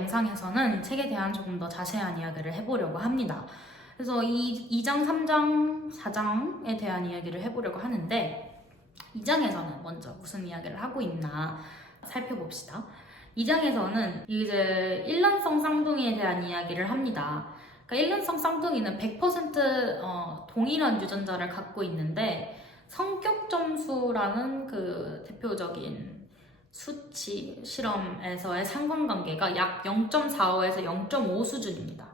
영상에서는 책에 대한 조금 더 자세한 이야기를 해보려고 합니다. 그래서 이 2장, 3장, 4장에 대한 이야기를 해보려고 하는데 2장에서는 먼저 무슨 이야기를 하고 있나 살펴봅시다. 2장에서는 이제 일란성 쌍둥이에 대한 이야기를 합니다. 그러니까 일란성 쌍둥이는 100% 동일한 유전자를 갖고 있는데 성격 점수라는 그 대표적인 수치 실험에서의 상관관계가 약 0.45에서 0.5 수준입니다.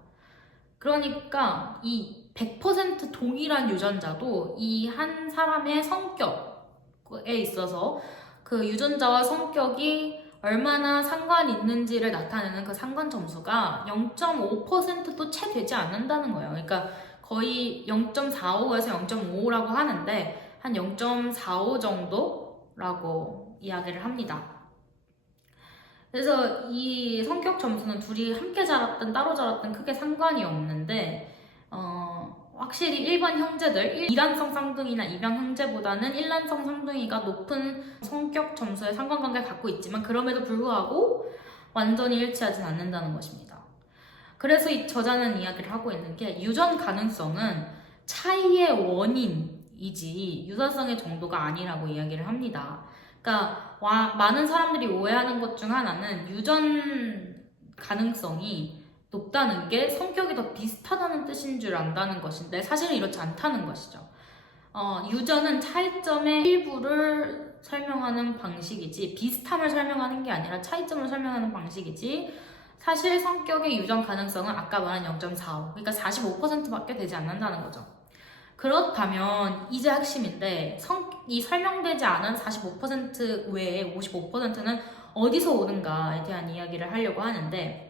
그러니까 이 100% 동일한 유전자도 이 한 사람의 성격에 있어서 그 유전자와 성격이 얼마나 상관이 있는지를 나타내는 그 상관 점수가 0.5%도 채 되지 않는다는 거예요. 그러니까 거의 0.45에서 0.5라고 하는데 한 0.45 정도라고 이야기를 합니다. 그래서 이 성격 점수는 둘이 함께 자랐든 따로 자랐든 크게 상관이 없는데 확실히 일반 형제들, 이란성 쌍둥이나 입양 형제보다는 일란성 쌍둥이가 높은 성격 점수의 상관관계를 갖고 있지만 그럼에도 불구하고 완전히 일치하진 않는다는 것입니다. 그래서 이 저자는 이야기를 하고 있는 게 유전 가능성은 차이의 원인이지 유사성의 정도가 아니라고 이야기를 합니다. 그러니까 많은 사람들이 오해하는 것 중 하나는 유전 가능성이 높다는 게 성격이 더 비슷하다는 뜻인 줄 안다는 것인데 사실은 이렇지 않다는 것이죠. 유전은 차이점의 일부를 설명하는 방식이지 비슷함을 설명하는 게 아니라 차이점을 설명하는 방식이지 사실 성격의 유전 가능성은 아까 말한 0.45 그러니까 45%밖에 되지 않는다는 거죠. 그렇다면 이제 핵심인데 이 설명되지 않은 45% 외에 55%는 어디서 오는가에 대한 이야기를 하려고 하는데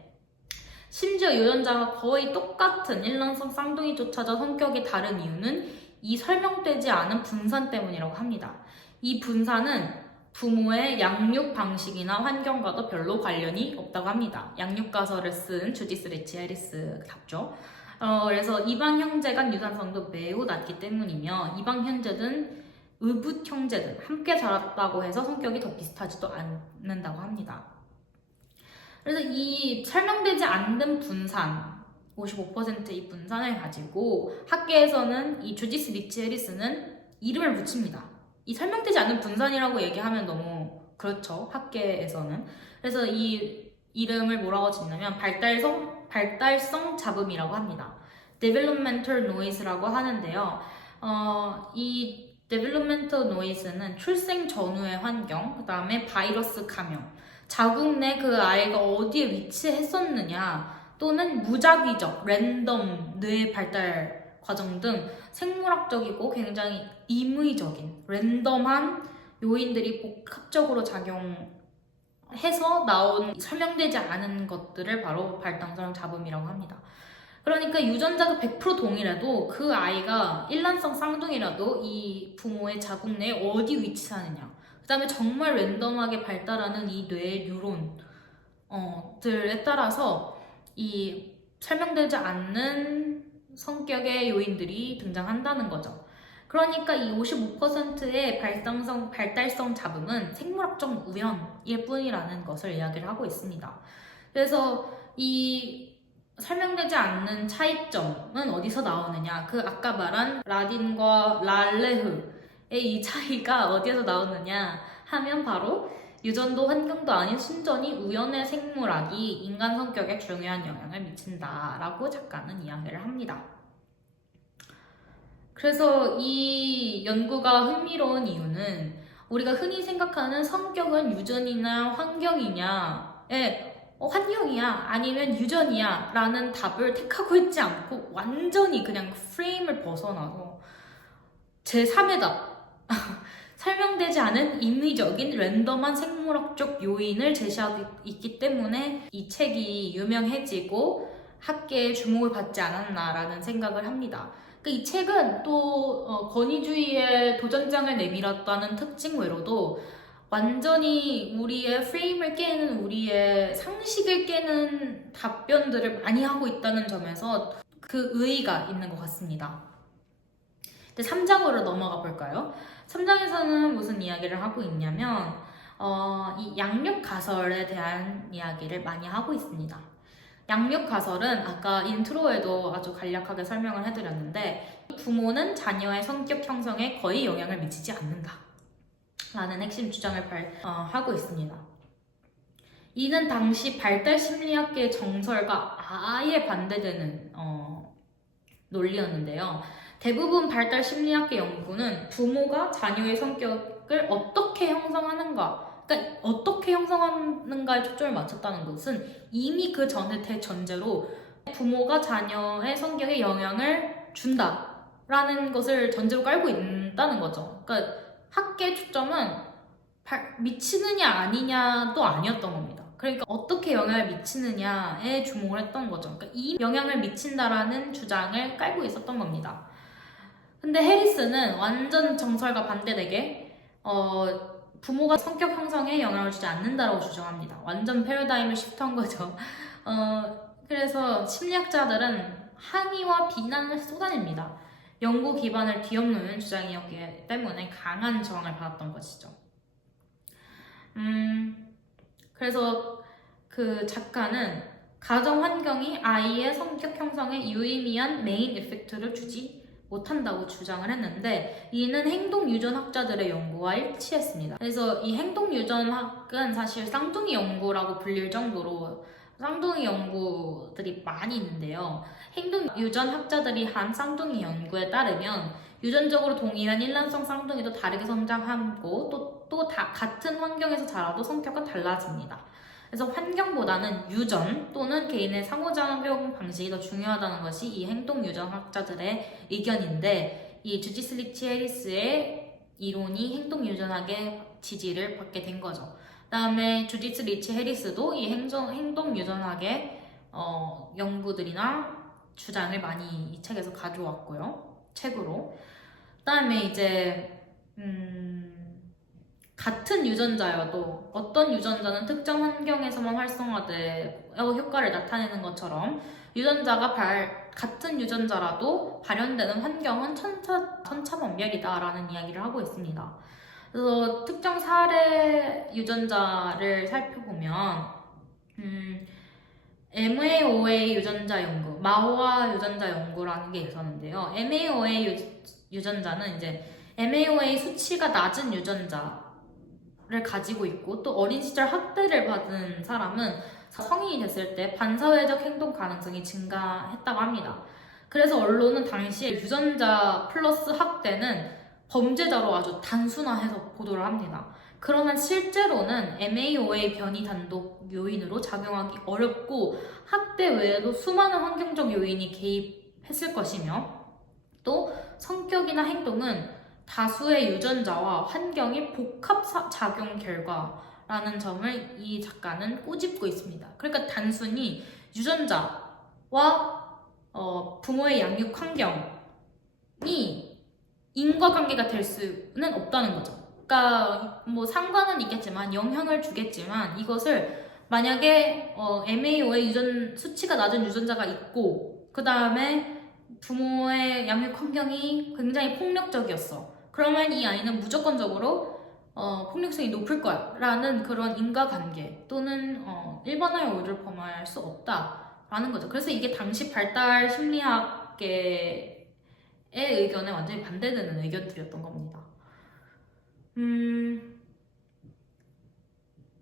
심지어 유전자가 거의 똑같은 일란성 쌍둥이조차도 성격이 다른 이유는 이 설명되지 않은 분산 때문이라고 합니다. 이 분산은 부모의 양육 방식이나 환경과도 별로 관련이 없다고 합니다. 양육가설을 쓴 주디스 리치 해리스 답죠. 그래서 이방 형제 간 유사성도 매우 낮기 때문이며 이방 형제든 의붓 형제든 함께 자랐다고 해서 성격이 더 비슷하지도 않는다고 합니다. 그래서 이 설명되지 않는 분산 55%의 분산을 가지고 학계에서는 이 주디스 리치 해리스는 이름을 붙입니다. 이 설명되지 않는 분산이라고 얘기하면 너무 그렇죠. 학계에서는. 그래서 이 이름을 뭐라고 짓냐면 발달성 잡음이라고 합니다. Developmental Noise라고 하는데요. 이 Developmental Noise는 출생 전후의 환경, 그 다음에 바이러스 감염, 자궁 내 그 아이가 어디에 위치했었느냐 또는 무작위적, 랜덤 뇌 발달 과정 등 생물학적이고 굉장히 임의적인 랜덤한 요인들이 복합적으로 작용해서 나온 설명되지 않은 것들을 바로 발달성 잡음이라고 합니다. 그러니까 유전자가 100% 동일해도 그 아이가 일란성 쌍둥이라도 이 부모의 자궁 내에 어디 위치하느냐 그 다음에 정말 랜덤하게 발달하는 이 뇌의 뉴론들에 따라서 이 설명되지 않는 성격의 요인들이 등장한다는 거죠. 그러니까 이 55%의 발달성 잡음은 생물학적 우연일 뿐이라는 것을 이야기를 하고 있습니다. 그래서 이 설명되지 않는 차이점은 어디서 나오느냐? 그 아까 말한 라딘과 랄레흐의 이 차이가 어디에서 나오느냐 하면 바로 유전도 환경도 아닌 순전히 우연의 생물학이 인간 성격에 중요한 영향을 미친다라고 작가는 이야기를 합니다. 그래서 이 연구가 흥미로운 이유는 우리가 흔히 생각하는 성격은 유전이나 환경이냐에 환경이야 아니면 유전이야 라는 답을 택하고 있지 않고 완전히 그냥 프레임을 벗어나서 제3의 답 설명되지 않은 임의적인 랜덤한 생물학적 요인을 제시하고 있기 때문에 이 책이 유명해지고 학계의 주목을 받지 않았나라는 생각을 합니다. 이 책은 또 권위주의의 도전장을 내밀었다는 특징 외로도 완전히 우리의 프레임을 깨는 우리의 상식을 깨는 답변들을 많이 하고 있다는 점에서 그 의의가 있는 것 같습니다. 이제 3장으로 넘어가 볼까요? 3장에서는 무슨 이야기를 하고 있냐면 이 양육 가설에 대한 이야기를 많이 하고 있습니다. 양육 가설은 아까 인트로에도 아주 간략하게 설명을 해드렸는데, 부모는 자녀의 성격 형성에 거의 영향을 미치지 않는다 라는 핵심 주장을 하고 있습니다. 이는 당시 발달 심리학계의 정설과 아예 반대되는 논리였는데요. 대부분 발달 심리학계 연구는 부모가 자녀의 성격을 어떻게 형성하는가, 그러니까 어떻게 형성하는가에 초점을 맞췄다는 것은 이미 그 전에 대전제로 부모가 자녀의 성격에 영향을 준다라는 것을 전제로 깔고 있다는 거죠. 그러니까 학계의 초점은 미치느냐 아니냐도 아니었던 겁니다. 그러니까 어떻게 영향을 미치느냐에 주목을 했던 거죠. 그러니까 이 영향을 미친다라는 주장을 깔고 있었던 겁니다. 근데 해리스는 완전 정설과 반대되게 부모가 성격 형성에 영향을 주지 않는다고 주장합니다. 완전 패러다임을 시프트한 거죠. 그래서 심리학자들은 항의와 비난을 쏟아냅니다. 연구 기반을 뒤엎는 주장이었기 때문에 강한 저항을 받았던 것이죠. 그래서 그 작가는 가정 환경이 아이의 성격 형성에 유의미한 메인 이펙트를 주지 못한다고 주장을 했는데, 이는 행동유전학자들의 연구와 일치했습니다. 그래서 이 행동유전학은 사실 쌍둥이 연구라고 불릴 정도로 쌍둥이 연구들이 많이 있는데요. 행동유전학자들이 한 쌍둥이 연구에 따르면 유전적으로 동일한 일란성 쌍둥이도 다르게 성장하고 또 같은 환경에서 자라도 성격은 달라집니다. 그래서 환경보다는 유전 또는 개인의 상호작용 방식이 더 중요하다는 것이 이 행동유전학자들의 의견인데, 이 주디스 리치 해리스의 이론이 행동유전학의 지지를 받게 된 거죠. 그 다음에 주디스 리치 해리스도 이 행동유전학의 연구들이나 주장을 많이 이 책에서 가져왔고요. 책으로. 그 다음에 이제 같은 유전자여도 어떤 유전자는 특정 환경에서만 활성화돼 효과를 나타내는 것처럼 같은 유전자라도 발현되는 환경은 천차만별이다라는 이야기를 하고 있습니다. 그래서 특정 사례 유전자를 살펴보면 MAOA 유전자 연구, 마호아 유전자 연구라는 게 있었는데요. MAOA 유전자는 이제 MAOA 수치가 낮은 유전자를 가지고 있고, 또 어린 시절 학대를 받은 사람은 성인이 됐을 때 반사회적 행동 가능성이 증가했다고 합니다. 그래서 언론은 당시에 유전자 플러스 학대는 범죄자로 아주 단순화해서 보도를 합니다. 그러나 실제로는 MAOA 변이 단독 요인으로 작용하기 어렵고, 학대 외에도 수많은 환경적 요인이 개입했을 것이며, 또 성격이나 행동은 다수의 유전자와 환경의 복합 작용 결과라는 점을 이 작가는 꼬집고 있습니다. 그러니까 단순히 유전자와 부모의 양육 환경이 인과관계가 될 수는 없다는 거죠. 그러니까 뭐 상관은 있겠지만, 영향을 주겠지만, 이것을 만약에 MAO의 수치가 낮은 유전자가 있고, 그 다음에 부모의 양육 환경이 굉장히 폭력적이었어. 그러면 이 아이는 무조건적으로 폭력성이 높을 거야 라는 그런 인과관계 또는 일반화의 오류를 범할 수 없다라는 거죠. 그래서 이게 당시 발달 심리학계의 의견에 완전히 반대되는 의견들이었던 겁니다.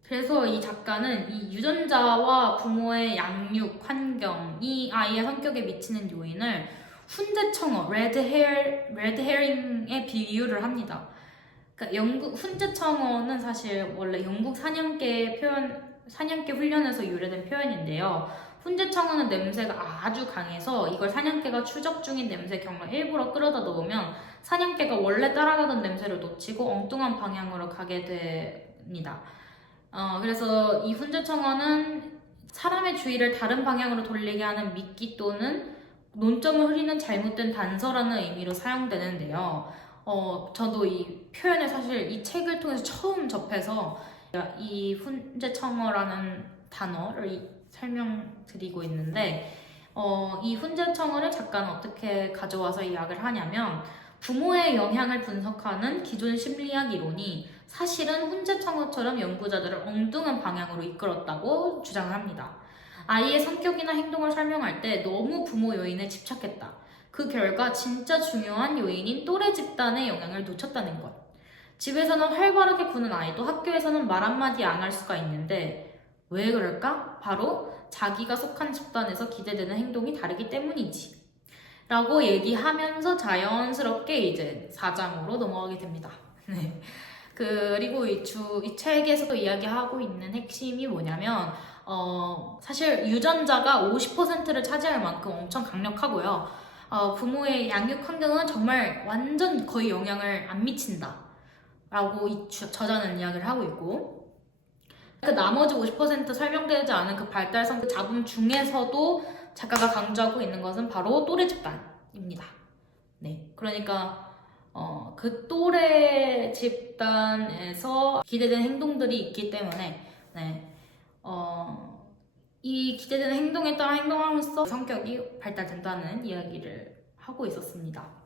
그래서 이 작가는 이 유전자와 부모의 양육 환경이 아이의 성격에 미치는 요인을 훈제청어, 레드 헤어링에 비유를 합니다. 그러니까 훈제청어는 사실 원래 영국 사냥개 훈련에서 유래된 표현인데요. 훈제청어는 냄새가 아주 강해서 이걸 사냥개가 추적 중인 냄새 경로에 일부러 끌어다 놓으면 사냥개가 원래 따라가던 냄새를 놓치고 엉뚱한 방향으로 가게 됩니다. 그래서 이 훈제청어는 사람의 주의를 다른 방향으로 돌리게 하는 미끼 또는 논점을 흐리는 잘못된 단서라는 의미로 사용되는데요. 저도 이 표현을 사실 이 책을 통해서 처음 접해서 이 훈제청어라는 단어를 설명드리고 있는데, 이 훈제청어를 작가는 어떻게 가져와서 이야기를 하냐면, 부모의 영향을 분석하는 기존 심리학 이론이 사실은 훈제청어처럼 연구자들을 엉뚱한 방향으로 이끌었다고 주장을 합니다. 아이의 성격이나 행동을 설명할 때 너무 부모 요인에 집착했다. 그 결과 진짜 중요한 요인인 또래 집단의 영향을 놓쳤다는 것. 집에서는 활발하게 구는 아이도 학교에서는 말 한마디 안 할 수가 있는데 왜 그럴까? 바로 자기가 속한 집단에서 기대되는 행동이 다르기 때문이지. 라고 얘기하면서 자연스럽게 이제 4장으로 넘어가게 됩니다. 네. 그리고 이 책에서도 이야기하고 있는 핵심이 뭐냐면, 사실 유전자가 50%를 차지할 만큼 엄청 강력하고요. 부모의 양육 환경은 정말 완전 거의 영향을 안 미친다. 라고 이 저자는 이야기를 하고 있고, 그 나머지 50% 설명되지 않은 그 발달성 그 잡음 중에서도 작가가 강조하고 있는 것은 바로 또래 집단입니다. 네, 그러니까 그 또래 집단에서 기대되는 행동들이 있기 때문에 네, 이 기대되는 행동에 따라 행동함으로써 성격이 발달된다는 이야기를 하고 있었습니다.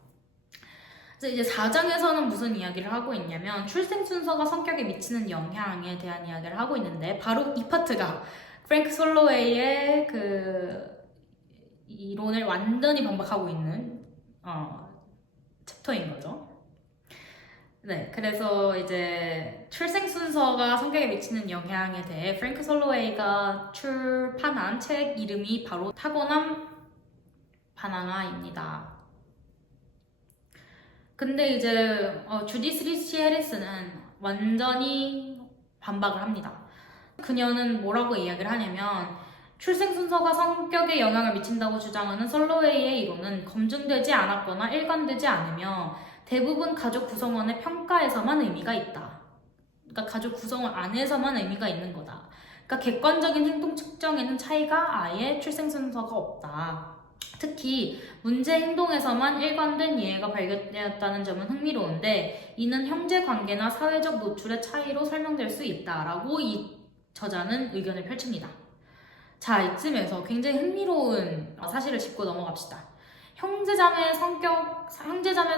그래서 이제 4장에서는 무슨 이야기를 하고 있냐면 출생 순서가 성격에 미치는 영향에 대한 이야기를 하고 있는데 바로 이 파트가 프랭크 솔로웨이의 그 이론을 완전히 반박하고 있는 챕터인 거죠. 네, 그래서 이제 출생 순서가 성격에 미치는 영향에 대해 프랭크 솔로웨이가 출판한 책 이름이 바로 타고난 바나나입니다. 근데 이제 주디스 리치 해리스는 완전히 반박을 합니다. 그녀는 뭐라고 이야기를 하냐면 출생 순서가 성격에 영향을 미친다고 주장하는 솔로웨이의 이론은 검증되지 않았거나 일관되지 않으며 대부분 가족 구성원의 평가에서만 의미가 있다. 그러니까 가족 구성원 안에서만 의미가 있는 거다. 그러니까 객관적인 행동 측정에는 차이가 아예 출생 순서가 없다. 특히 문제 행동에서만 일관된 이해가 발견되었다는 점은 흥미로운데 이는 형제 관계나 사회적 노출의 차이로 설명될 수 있다라고 이 저자는 의견을 펼칩니다. 자, 이쯤에서 굉장히 흥미로운 사실을 짚고 넘어갑시다. 형제자매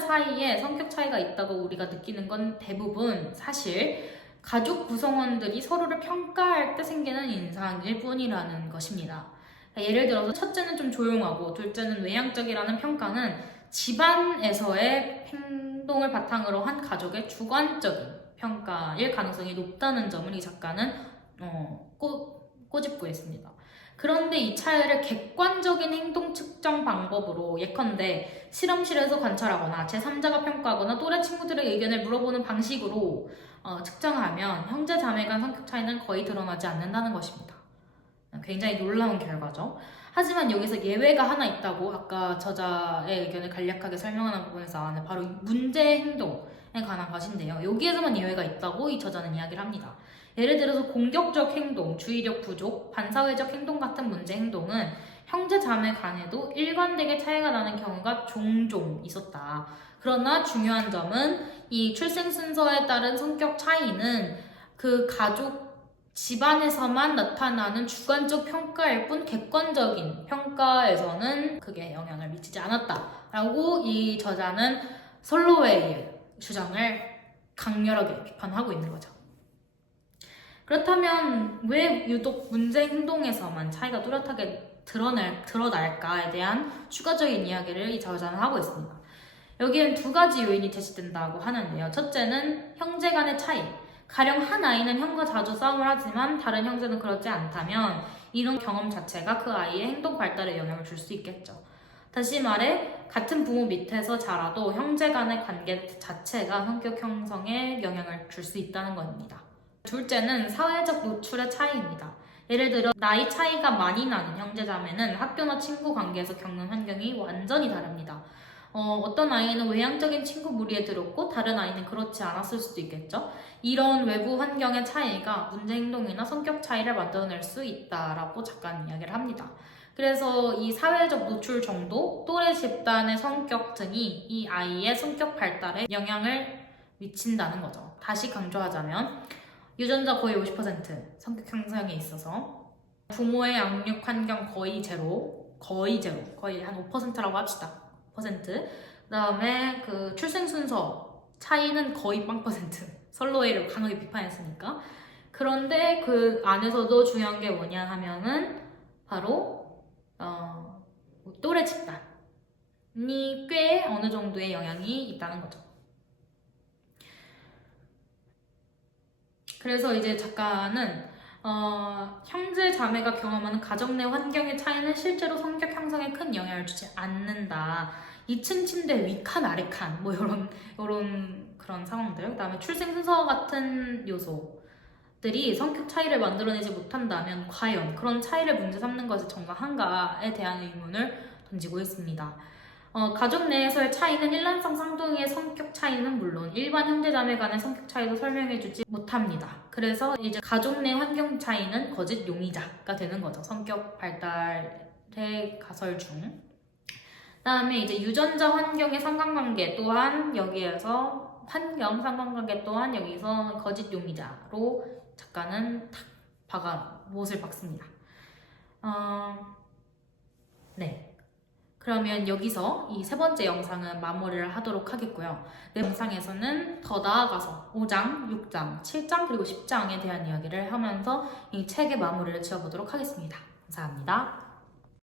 사이에 성격 차이가 있다고 우리가 느끼는 건 대부분 사실 가족 구성원들이 서로를 평가할 때 생기는 인상일 뿐이라는 것입니다. 예를 들어서 첫째는 좀 조용하고 둘째는 외향적이라는 평가는 집안에서의 행동을 바탕으로 한 가족의 주관적인 평가일 가능성이 높다는 점을 이 작가는 꼬집고 있습니다. 그런데 이 차이를 객관적인 행동 측정 방법으로 예컨대 실험실에서 관찰하거나 제3자가 평가하거나 또래 친구들의 의견을 물어보는 방식으로 측정하면 형제 자매 간 성격 차이는 거의 드러나지 않는다는 것입니다. 굉장히 놀라운 결과죠. 하지만 여기서 예외가 하나 있다고 아까 저자의 의견을 간략하게 설명하는 부분에서 아는 바로 문제 행동에 관한 것인데요. 여기에서만 예외가 있다고 이 저자는 이야기를 합니다. 예를 들어서 공격적 행동, 주의력 부족, 반사회적 행동 같은 문제 행동은 형제 자매 간에도 일관되게 차이가 나는 경우가 종종 있었다. 그러나 중요한 점은 이 출생 순서에 따른 성격 차이는 그 가족 집안에서만 나타나는 주관적 평가일 뿐 객관적인 평가에서는 크게 영향을 미치지 않았다라고 이 저자는 솔로웨이의 주장을 강렬하게 비판하고 있는 거죠. 그렇다면 왜 유독 문제 행동에서만 차이가 뚜렷하게 드러날까에 대한 추가적인 이야기를 이 저자는 하고 있습니다. 여기엔 두 가지 요인이 제시된다고 하는데요. 첫째는 형제 간의 차이. 가령 한 아이는 형과 자주 싸움을 하지만 다른 형제는 그렇지 않다면 이런 경험 자체가 그 아이의 행동 발달에 영향을 줄 수 있겠죠. 다시 말해 같은 부모 밑에서 자라도 형제 간의 관계 자체가 성격 형성에 영향을 줄 수 있다는 겁니다. 둘째는 사회적 노출의 차이입니다. 예를 들어 나이 차이가 많이 나는 형제자매는 학교나 친구 관계에서 겪는 환경이 완전히 다릅니다. 어떤 아이는 외향적인 친구 무리에 들었고 다른 아이는 그렇지 않았을 수도 있겠죠. 이런 외부 환경의 차이가 문제 행동이나 성격 차이를 만들어낼 수 있다라고 작가는 이야기를 합니다. 그래서 이 사회적 노출 정도, 또래 집단의 성격 등이 이 아이의 성격 발달에 영향을 미친다는 거죠. 다시 강조하자면 유전자 거의 50% 성격 형성에 있어서 부모의 양육 환경 거의 제로, 거의 한 5%라고 합시다. 그 다음에 그 출생 순서 차이는 거의 0%. 설로웨이를 강하게 비판했으니까. 그런데 그 안에서도 중요한 게 뭐냐 하면은 바로 또래 집단이 꽤 어느 정도의 영향이 있다는 거죠. 그래서 이제 작가는 형제 자매가 경험하는 가정 내 환경의 차이는 실제로 성격 형성에 큰 영향을 주지 않는다. 2층 침대 위칸 아래칸 뭐 이런 그런 상황들. 그다음에 출생 순서 같은 요소들이 성격 차이를 만들어내지 못한다면 과연 그런 차이를 문제 삼는 것이 정당한가에 대한 의문을 던지고 있습니다. 가족 내에서의 차이는 일란성 쌍둥이의 성격 차이는 물론 일반 형제자매 간의 성격 차이도 설명해주지 못합니다. 그래서 이제 가족 내 환경 차이는 거짓 용의자가 되는 거죠. 성격 발달의 가설 중. 그다음에 이제 유전자 환경의 상관관계 또한 여기에서 환경 상관관계 또한 여기서 거짓 용의자로 작가는 탁 못을 박습니다. 네. 그러면 여기서 이 세 번째 영상은 마무리를 하도록 하겠고요. 네, 영상에서는 더 나아가서 5장, 6장, 7장 그리고 10장에 대한 이야기를 하면서 이 책의 마무리를 지어보도록 하겠습니다. 감사합니다.